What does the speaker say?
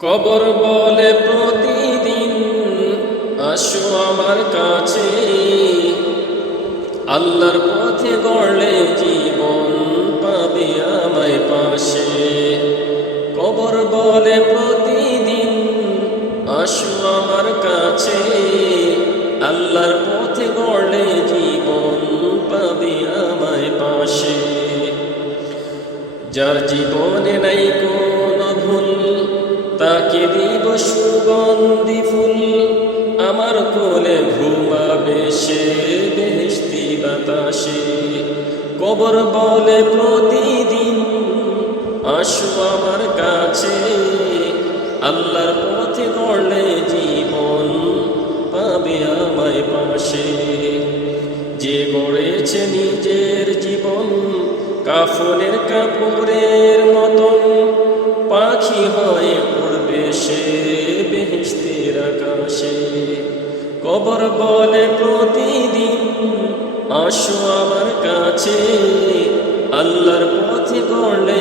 কবর বলে প্রতিদিন আসো আমার কাছে, আল্লাহর পথে গড়লে জীবন পাবে আমায় পাশে। কবর বলে প্রতিদিন আসো আমার কাছে, আল্লাহর পথে গড়লে জীবন পাবে আমায় পাশে। যার জীবনে নাই কোনো ভুল তাকে দিব সুগন্ধি ফুল, আমার কোলে ঘুমাবে সে বেহেশতি বাতাসে। কবর বলে প্রতিদিন আসো আমার কাছে, আল্লাহর পথে গড়লে জীবন পাবে আমায় পাশে। যে গড়েছে নিজের জীবন কাফনের কাপড়ের মতন, পাখি হয়ে উড়বে সে বেহেশতের আকাশে। কবর বলে প্রতিদিন আসো আমার কাছে, আল্লাহর পথে গড়লে